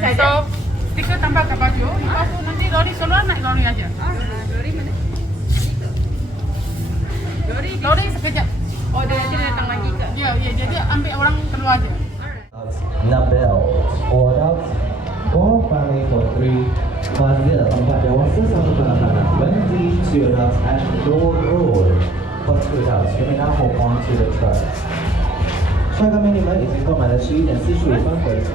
So stiker tambah kat baju. Lepas tu nanti lori keluar naik lori aja. Lori mana? Lori sekejap. Oh, dia datang lagi ke? Ya, jadi ambil orang keluar aja. Label for adults, for family for 3. Mazda tempat dewasa satu kanak-kanak, 22 adults and door road for 2 adults. You may now hold on to the truck. 帅哥美女们已经购买了11点45分回程。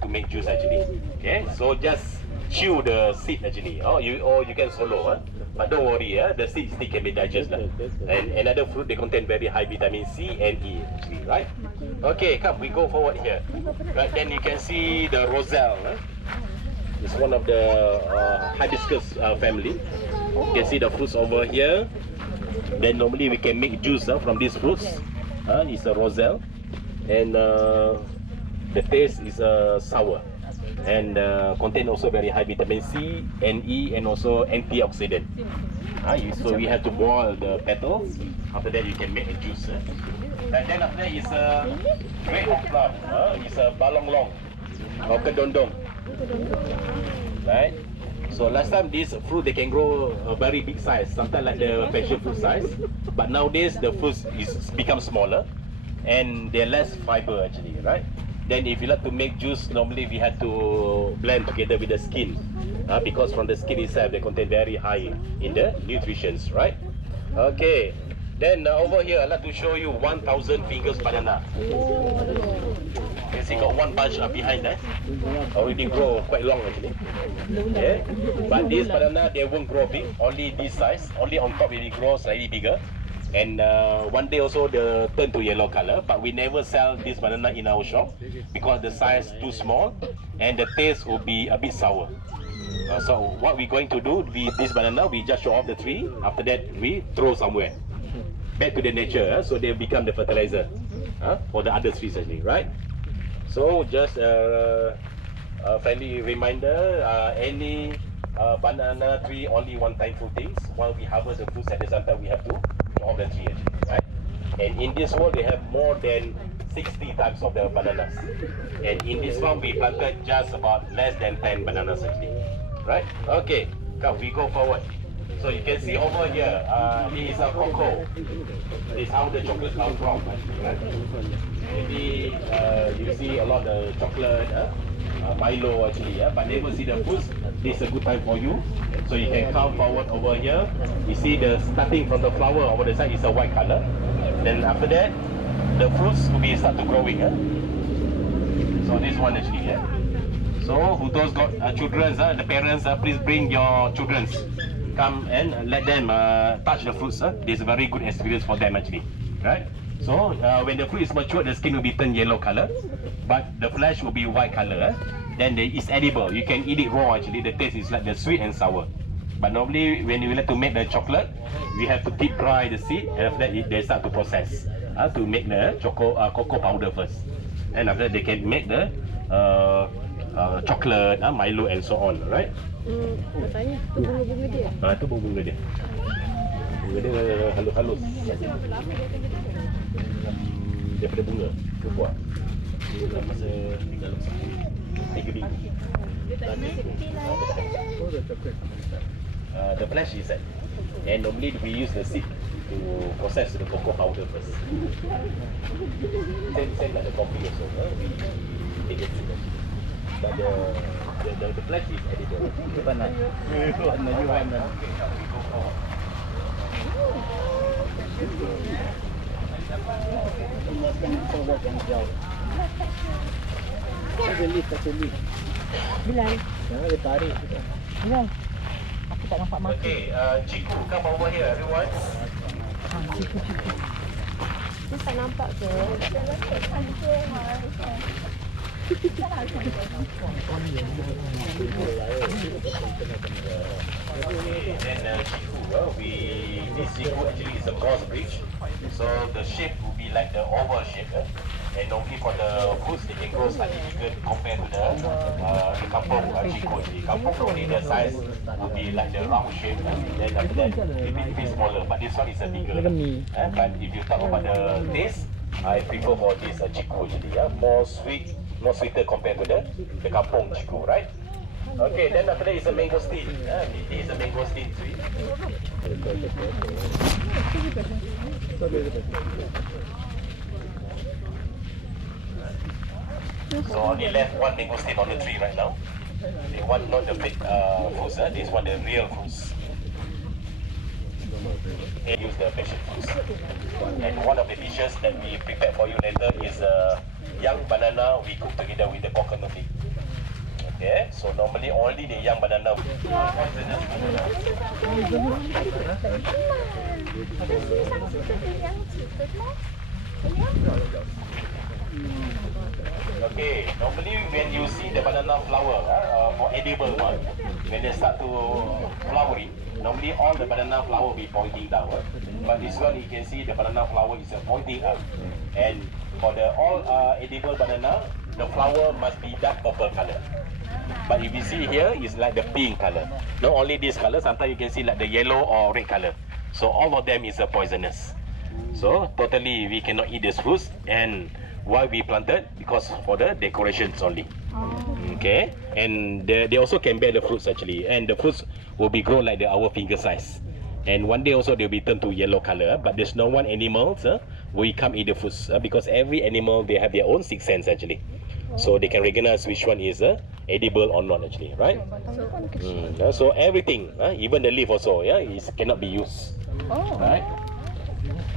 To make juice actually. Okay, so just chew the seed actually. Or you can swallow. But don't worry, the seed still can be digested. And another fruit they contain very high vitamin C and E actually, right? Okay, come we go forward here. Right, then you can see the roselle. It's one of the hibiscus family. You can see the fruits over here. Then normally we can make juice from these fruits. It's a roselle, and the taste is sour, and contain also very high vitamin C and E, and also antioxidant. So we have to boil the petals. After that you can make a juice. And then after that is a red hot plum. It's a balong long or kedondong. Right. So last time this fruit they can grow a very big size, sometimes like the passion fruit size. But nowadays the fruit is become smaller, and they're less fiber actually, right? Then if you like to make juice, normally we have to blend together with the skin, because from the skin itself they contain very high in the nutritions, right? Okay. Then over here I'd like to show you 1,000 fingers banana. You see got one bunch behind that. Already grow quite long actually. Yeah. But this banana they won't grow big, only this size. Only on top it will grow slightly bigger. And one day also they turn to yellow color, but we never sell this banana in our shop because the size too small and the taste will be a bit sour. So what we're going to do with this banana, we just show off the tree. After that we throw somewhere back to the nature, so they become the fertilizer for the other trees actually, right? So just a friendly reminder, any banana tree only one time fruitings. While we harvest the fruits at the same time, we have to of the tree actually, right? And in this world they have more than 60 types of the bananas, and in this farm we planted just about less than 10 bananas actually, right? Okay, come we go forward. So you can see over here, this is a cocoa. This is how the chocolate comes from actually, right? Maybe you see a lot of chocolate, Milo actually, but never see the fruits. This is a good time for you. So you can come forward over here. You see the starting from the flower over the side is a white color. Then after that, the fruits will be start to growing. So this one actually. So who those got children, the parents, please bring your children. Come and let them touch the fruits. This is a very good experience for them actually, right? So when the fruit is mature, the skin will be turned yellow color, but the flesh will be white color. Then it's edible. You can eat it raw actually. The taste is like the sweet and sour. But normally when you like to make the chocolate, we have to deep dry the seed, and after that they start to process to make the cocoa powder first. And after that they can make the chocolate, Milo and so on, right? Katanya tu bunga-bunga dia. Itu bunga dia. Bunga dia halus-halus. Daripada bunga ke buah. Dia masa tinggal 3 minggu. The flesh is set. And normally we use the seed to process the cocoa powder first. Same like the coffee also. We take the seed. But the flesh is edible. Panas. Ada lift, ada lift. Bilal. Jangan dia tarik kita. Bilal. Aku tak nampak mata. Okay, Ciku, come over here, everyone. Dia tak nampak ke? Okay, then Ciku, this Ciku actually is a cross bridge. So the shape will be like the oval shape. And normally for the fruits, they can grow slightly bigger compared to the kampung Ciku. The kampung only the size will be like the round shape. Then after that, it will be smaller. But this one is a bigger. But if you talk about the taste, I prefer for this Ciku actually. More sweet, more sweeter compared to the kampung Ciku, right? Okay, then after that is a mangosteen. This is a mangosteen tree. So only left one mangosteen on the tree right now. They want not the fake fruits, this one the real fruits. They use the passion fruits. And one of the dishes that we prepare for you later is young banana we cook together with the coconut milk. Okay, so normally only the young banana. Okay, normally when you see the banana flower for edible one, when they start to flowering, normally all the banana flower will be pointing down. But this one you can see the banana flower is pointing up. And for the all edible banana, the flower must be dark purple color. But if you see here, it's like the pink color. Not only this color, sometimes you can see like the yellow or red color. So all of them is poisonous. So totally we cannot eat these fruits. And why we planted? Because for the decorations only. Okay, and they also can bear the fruits actually. And the fruits will be grown like our finger size. And one day also they'll be turned to yellow color. But there's no one animals we can't eat the fruits because every animal they have their own sixth sense actually. So they can recognize which one is edible or not actually, right? So everything, even the leaf also, is cannot be used. Right?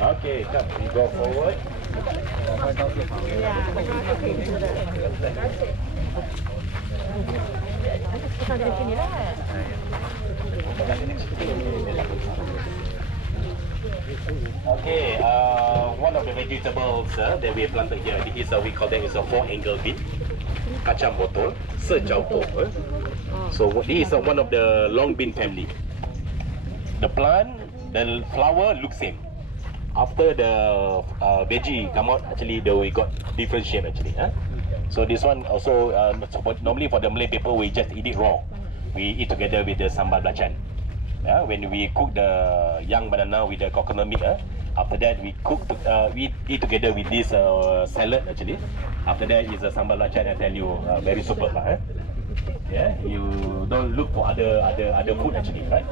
Okay, come, we go forward. Okay, one of the vegetables that we have planted here, this is we call them is a 4-angle bean, kacang botol, sejauto. So this is one of the long bean family. The plant, the flower looks same. After the veggie come out, actually we got different shape actually. So this one also normally for the Malay people we just eat it raw. We eat together with the sambal belacan. When we cook the young banana with the coconut milk, after that we we eat together with this salad actually. After that is a sambal belacan. I tell you, very super lah. Yeah, you don't look for other food actually, right?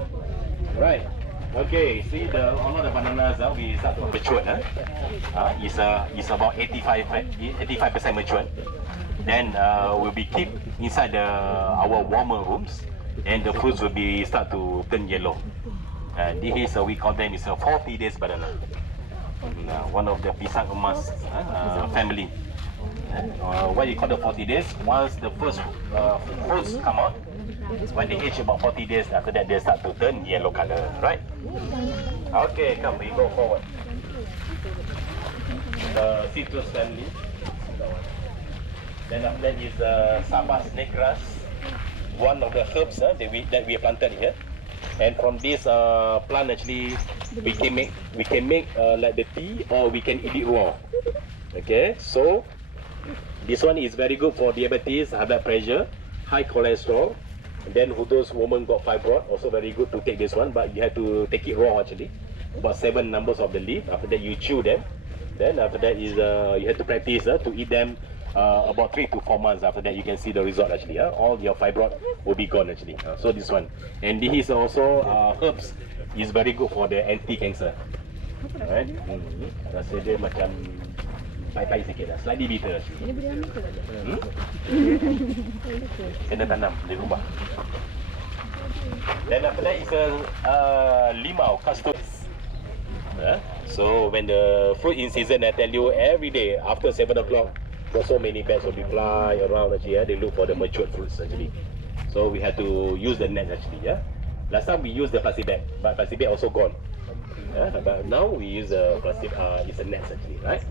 Right. Okay, see all of the bananas we start to mature. Is about 85% matured. Then will be kept inside our warmer rooms. And the fruits will be start to turn yellow. This is we call them is a 40 days banana. One of the pisang emas family. What you call the 40 days? Once the first fruits come out, when they age about 40 days, after that they start to turn yellow color, right? Okay, come we go forward. The citrus family. Then after that is Sabah snake grass. One of the herbs that we have planted here, and from this plant actually we can make like the tea or we can eat it raw. Okay, so this one is very good for diabetes, high blood pressure, high cholesterol. Then for those women got fibroid, also very good to take this one, but you have to take it raw actually. About 7 numbers of the leaf. After that you chew them. Then after that is you have to practice to eat them. About 3 to 4 months after that you can see the result actually. All your fibroid will be gone actually. So this one, and this is also herbs is very good for the anti-cancer. Right? Rasa dia macam pahit-pahit sikit lah, slightly bitter actually. Ini boleh ambil ke tak? Kena tanam di rumah. Then after that is a limau, custom. So when the fruit in season, I tell you, every day after 7 o'clock, got so many bats will be fly around actually. They look for the matured fruits actually. So we had to use the net actually. Last time we used the plastic bag, but plastic bag also gone. But now we use a plastic. It's a net actually, right?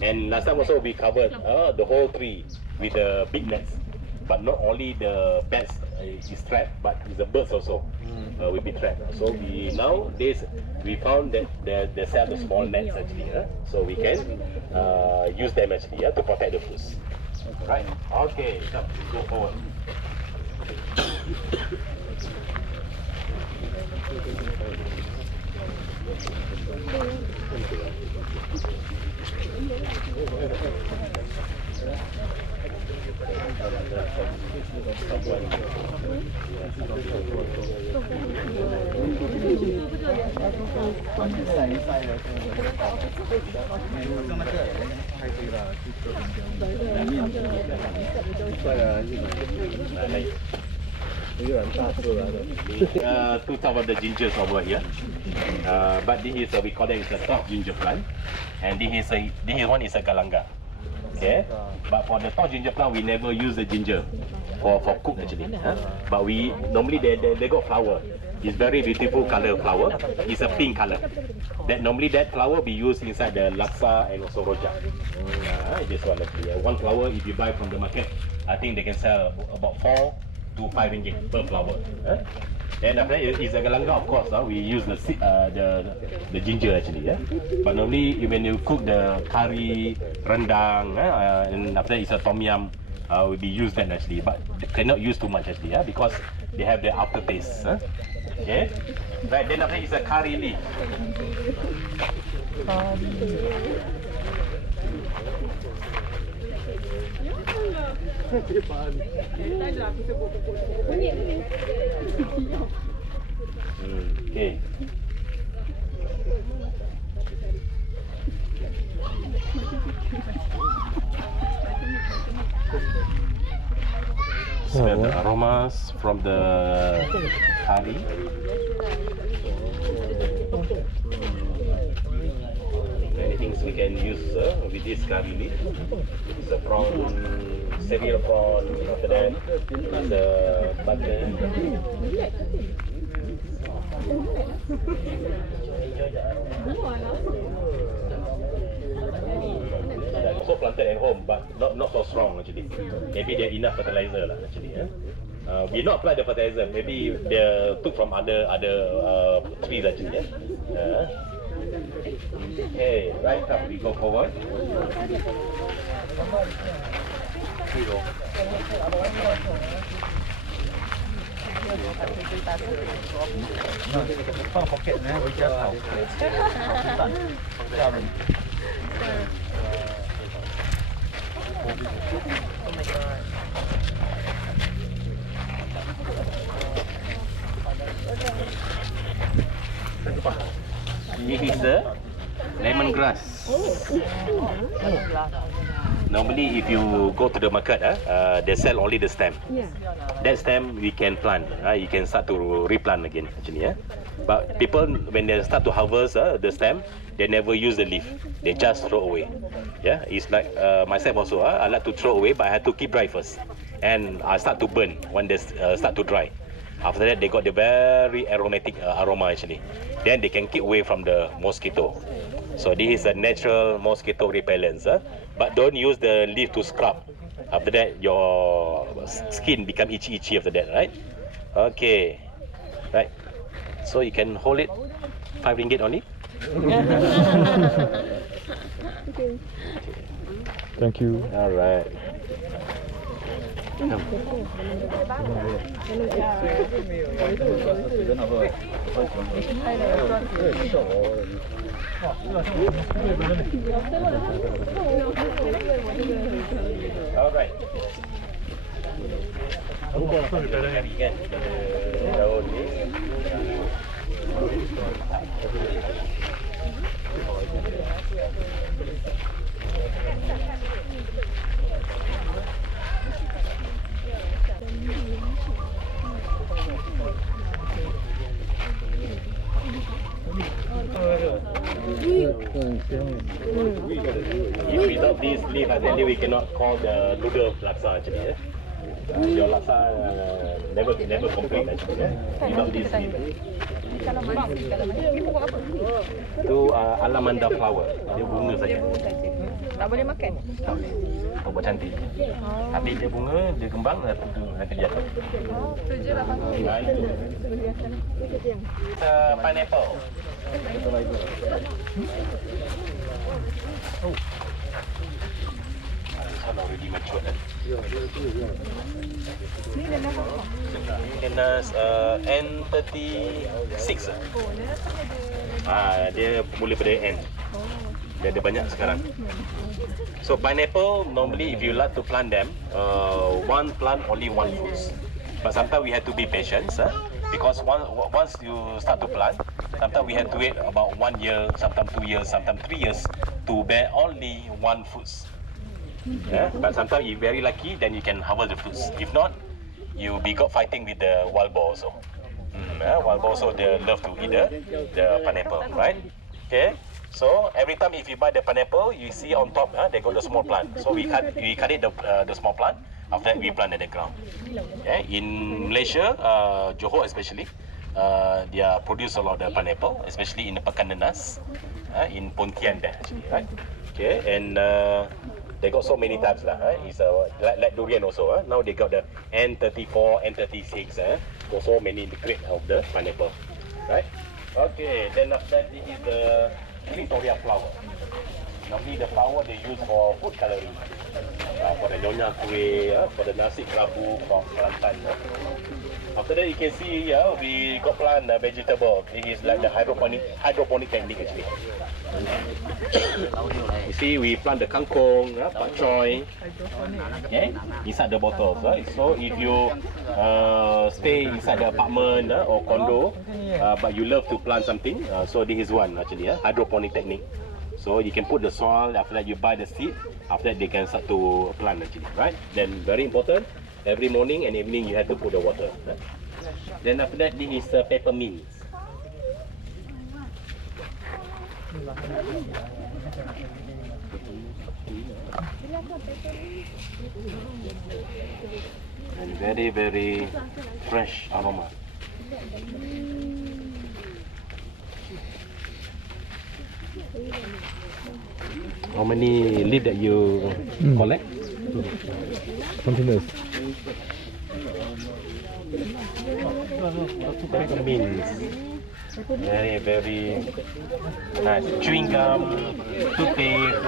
And last time also we covered the whole tree with the big nets. But not only the bats is trapped, but the birds also will be trapped. So we nowadays we found that they sell the small nets actually, so we can use them actually to protect the fruits. Right? Okay, so go forward. Two top of the gingers over here, but this is we call it a top ginger plant, and this one is a galanga. Okay, but for the top ginger plant we never use the ginger for cook actually. But we normally they got flower. It's very beautiful color flower. It's a pink color. That normally that flower be used inside the laksa and also rojak. This one actually. One flower if you buy from the market, I think they can sell about 4 to 5 ringgit per flower. Then after that is a galanga, of course. We use the ginger actually. But normally when you cook the curry, rendang, and after that is a tom yum, will be used then actually. But they cannot use too much actually, because they have the aftertaste. Okay. Right. Then after that is a curry leaf. Okay. Smell the aromas from the curry. Many things we can use with this curry leaf. It's a prawn, cereal prawn. After that, it's a butter. Also planted at home, but not so strong actually. Maybe there enough fertilizer lah actually. We not apply the fertilizer. Maybe they took from other trees actually. Okay, right up we go forward. This is the lemongrass. Normally, if you go to the market, they sell only the stem. That stem we can plant. You can start to replant again, actually. But people, when they start to harvest the stem, they never use the leaf. They just throw away. Yeah, it's like myself also. I like to throw away, but I have to keep dry first, and I start to burn when they start to dry. After that, they got the very aromatic aroma actually. Then they can keep away from the mosquito. So this is a natural mosquito repellent. But don't use the leaf to scrub. After that, your skin become itchy after that, right? Okay, right. So you can hold it 5 ringgit only. Thank you. All right. All right. Daun ni. If without this leaf, actually we cannot call the noodle laksa actually. Your laksa never complete actually. Without this leaf. Itu alamanda flower. Dia bunga saja. Tak boleh makan? Oh, buat cantik. Habis dia bunga, dia kembang, nanti dia jatuh. Tu je lah. Nah, itu. Pineapple. Oh. This one already matured. Ni dah nak apa? Kenas N36. Dia mula pada N. Dia ada banyak sekarang. So pineapple normally if you like to plant them, one plant only one fruits. But sometimes we have to be patient, because once you start to plant, sometimes we have to wait about 1 year, sometimes 2 years, sometimes 3 years to bear only one fruits. Yeah, but sometimes if very lucky, then you can harvest the fruits. If not, you be got fighting with the wild boar also. Wild boar also they love to eat the pineapple, right? Okay. So every time if you buy the pineapple, you see on top, they got the small plant. So we cut it the small plant. After that we plant at the ground. Okay. In Malaysia, Johor especially, they produce a lot of the pineapple, especially in the Pekan Nenas, in Pontian there actually, right? Okay. And they got so many types lah. It's like durian also. Now they got the N34, N36. Got so many grade of the pineapple, right? Okay. Then after that, this is the Victoria flower. Normally the flower they use for food coloring, for the nyonya kuih, for the nasi kerabu from Kelantan. After that you can see we got plant vegetable. It is like the hydroponic technique actually. You see we plant the kangkong, pak choy, okay, inside the bottles. Right? So if you stay inside the apartment or condo, but you love to plant something, so this is one actually, hydroponic technique. So you can put the soil, after that you buy the seed, after that they can start to plant actually, right? Then very important, every morning and evening you have to put the water. Then after that this is peppermint. And very fresh aroma. How many leaves that you collect? Continuous. Peppermint. Very nice. Chewing gum, toothpaste.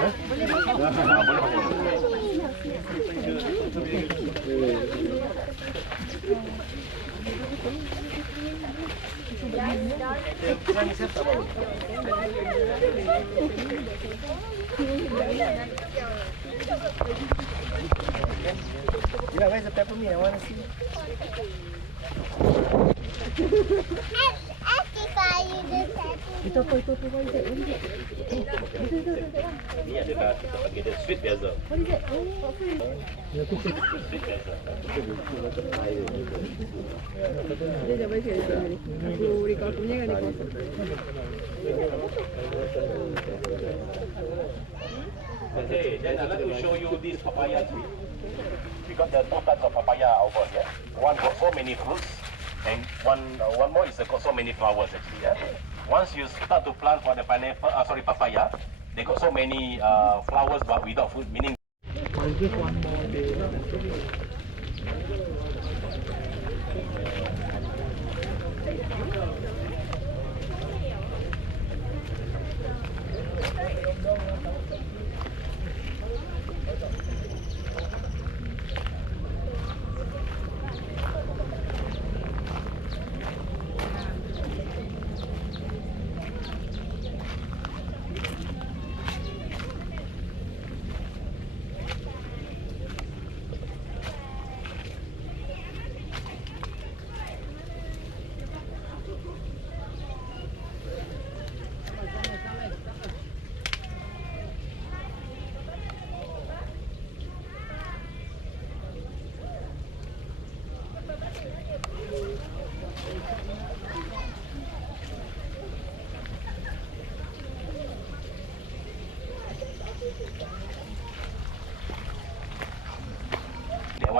Yeah, where's the peppermint? I want to see. Itu apa? What is it? Ni adalah kita panggil dia sweet basil. What is it? Sweet basil. Dia dah baca tadi. Aku recall punya kan recall. Okay, then I'd like to show you this papaya tree. We got the two types of papaya over here. One got so many fruits, and one more is got so many flowers actually. Once you start to plant for the papaya, they got so many flowers but without fruit, meaning. I'll give one more day.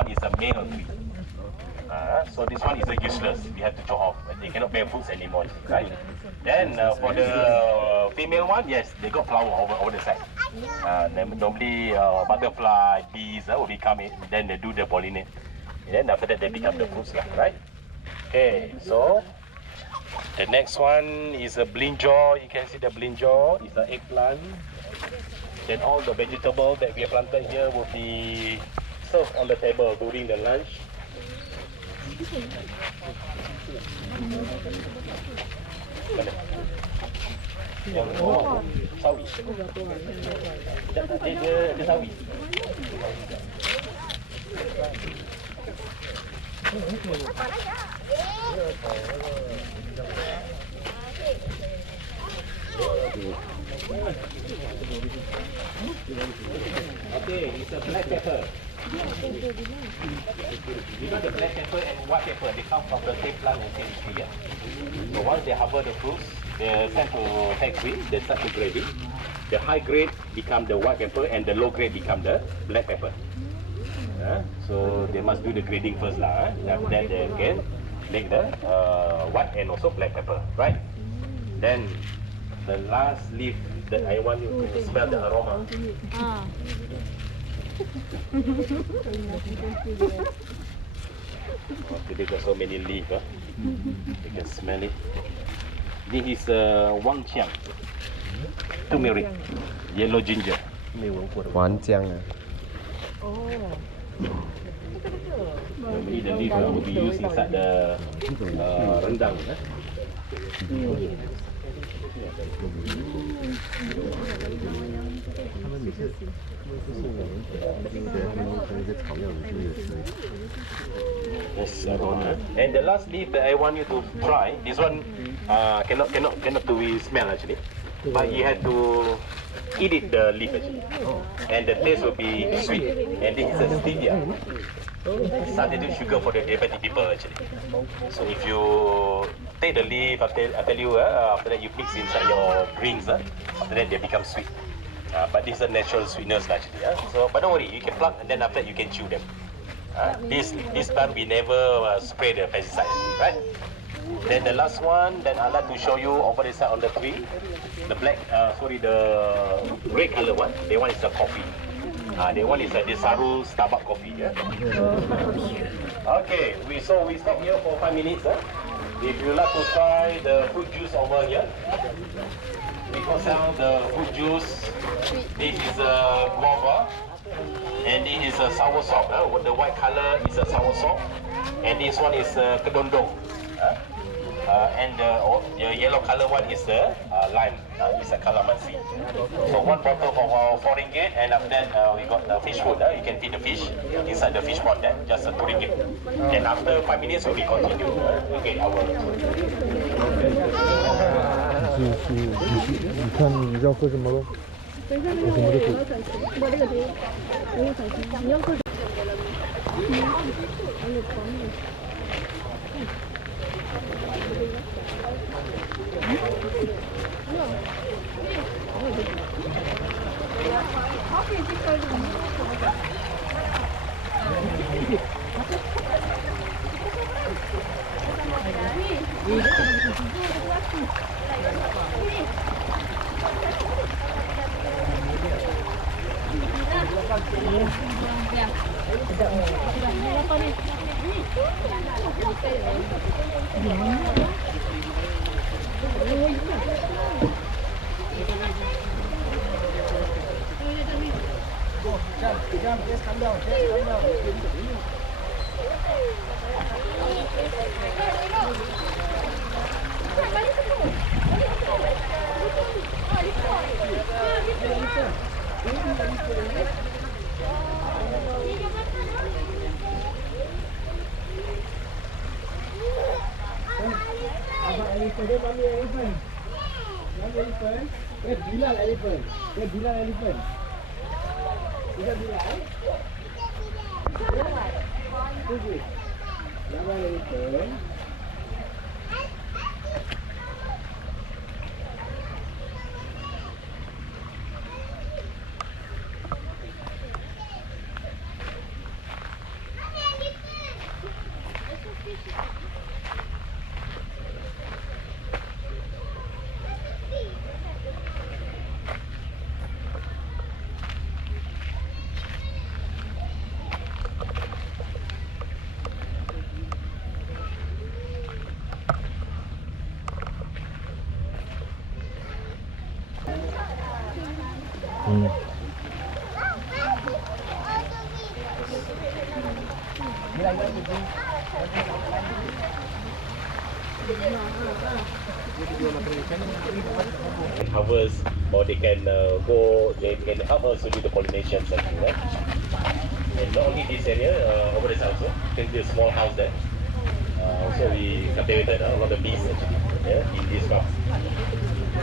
one is a male tree. So this one is a useless. We have to chop off. They cannot bear fruits anymore, right? Then for the female one, yes, they got flower over the side. Normally butterfly, bees will become it. Then they do the pollinate. And then after that they become the fruits, right? Okay, so the next one is a brinjal. You can see the brinjal. It's an eggplant. Then all the vegetables that we have planted here will be served on the table during the lunch. Yang sawi. Dia sawi. Okay, it's a black pepper. Because the black pepper and white pepper, they come from the same plant and same tree. So once they harvest the fruits, they sent to factory, they start to grading. The high grade become the white pepper and the low grade become the black pepper. So they must do the grading first lah. After that they can make the white and also black pepper, right? Then the last leaf that I want you to smell the aroma. They got so many leaves, you can smell it. This is Wang Chiang, turmeric, yellow ginger. 黄姜啊。 Normally the leaf will be used inside the rendang. Yes, and the last leaf that I want you to try, this one cannot to be smell actually, but you have to eat it the leaf actually, and the taste will be sweet, and this is a stevia. Substitute sugar for the diabetic people actually. So if you take the leaf, I tell you, after that you mix inside your drinks, after that they become sweet. But this is a natural sweetness actually. So, but don't worry, you can pluck and then after that you can chew them. This plant we never spray the pesticide, right? Then the last one that I like to show you over the side on the tree, the red color one. The one is a coffee. The one is a Desaru Starbucks coffee. Okay, we stop here for 5 minutes. If you like to try the fruit juice over here, we can sell the fruit juice. This is a guava, and this is a soursop. The white color is a soursop, and this one is kedondong. And the yellow color one is the lime. It's a calamansi. So one bottle for 4 ringgit, and after that we got the fish food. You can feed the fish inside the fish pond there, just 2 ringgit. And after 5 minutes we continue. Okay, our. 你看你要喝什么喽？等一下，那个我要转型，我那个得，我要转型，你要喝什么？ Hmm. Harvest, or they can they can help us to do the pollination something, right? And not only this area, over the side also, there's a small house there. So we cultivated a lot of bees actually, yeah, in this farm.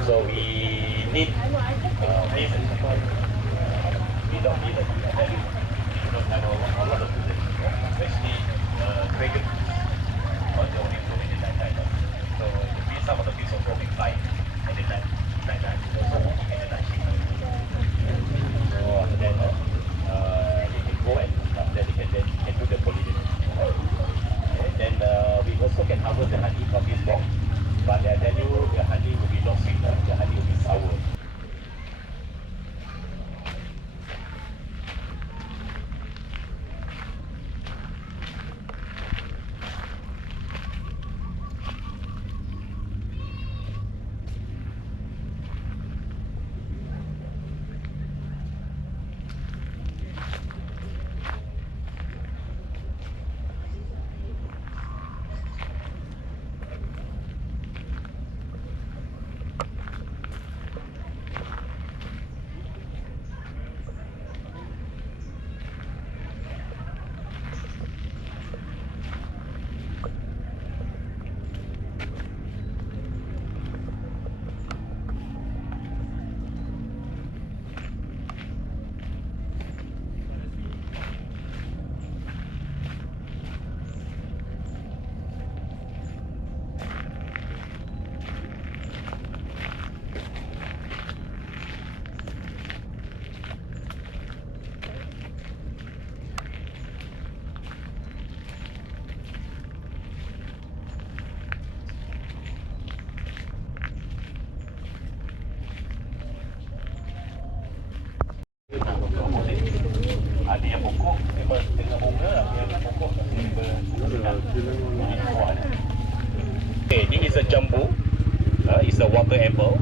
So we need bees actually. We don't need a value. We don't have a lot of food, especially dragon bees. But they only grow in the night time. So the bees, some of the bees also will fly at the night. So working at the night shift. So after that, they can go and after that they can do the pollination. Okay. Then we also can harvest the honey from this box. But I tell you, the honey will be not sweet. The honey will be sour. Ada yang pokok memang tengah bunga, ada yang pokok okay, this is a jambu. It's a water apple.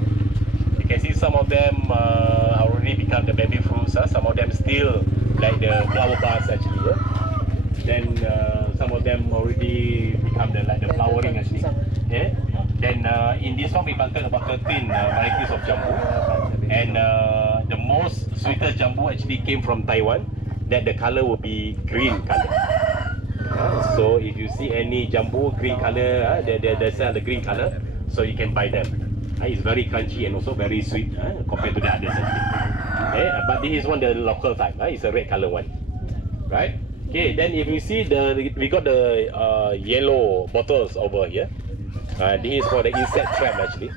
You can see some of them already become the baby fruits. Some of them still like the flower buds actually. Then some of them already become like the flowering actually. Yeah. Then in this one we planted about 13 varieties of jambu, and the most sweetest jambu actually came from Taiwan. That the color will be green color. So if you see any jambu green color, they sell the green color, so you can buy them. It's very crunchy and also very sweet compared to the others actually. Okay, but this is one the local type. It's a red color one, right? Okay, then if you see we got the yellow bottles over here. This is for the insect trap actually.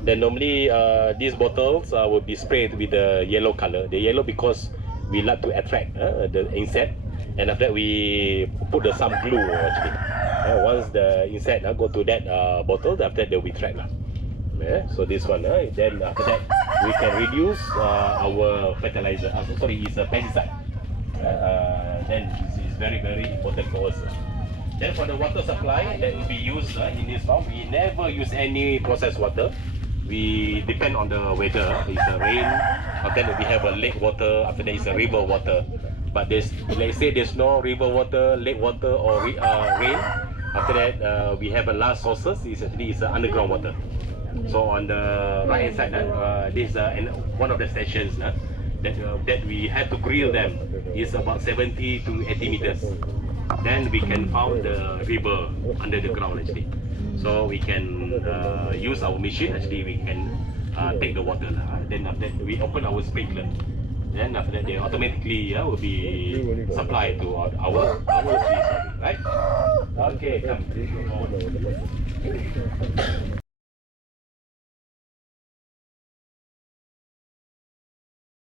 Then normally these bottles will be sprayed with the yellow color. The yellow because we like to attract the insect, and after that we put some glue actually. Once the insect go to that bottle, after that they will track. So this one, then after that we can reduce our fertilizer. Sorry, it's a pesticide. Then this is very important for us. Then for the water supply that will be used in this farm, we never use any processed water. We depend on the weather. It's a rain, after that we have a lake water, after that it's a river water. But let's say there's no river water, lake water or rain. After that we have a last sources, it's underground water. So on the right hand side, this is one of the stations that we have to grill them. It's about 70 to 80 meters. Then we can found the river under the ground actually. So we can use our machine actually. We can take the water. Then after that we open our sprinkler. Then after that they automatically will be supplied to our trees, right? Okay, come.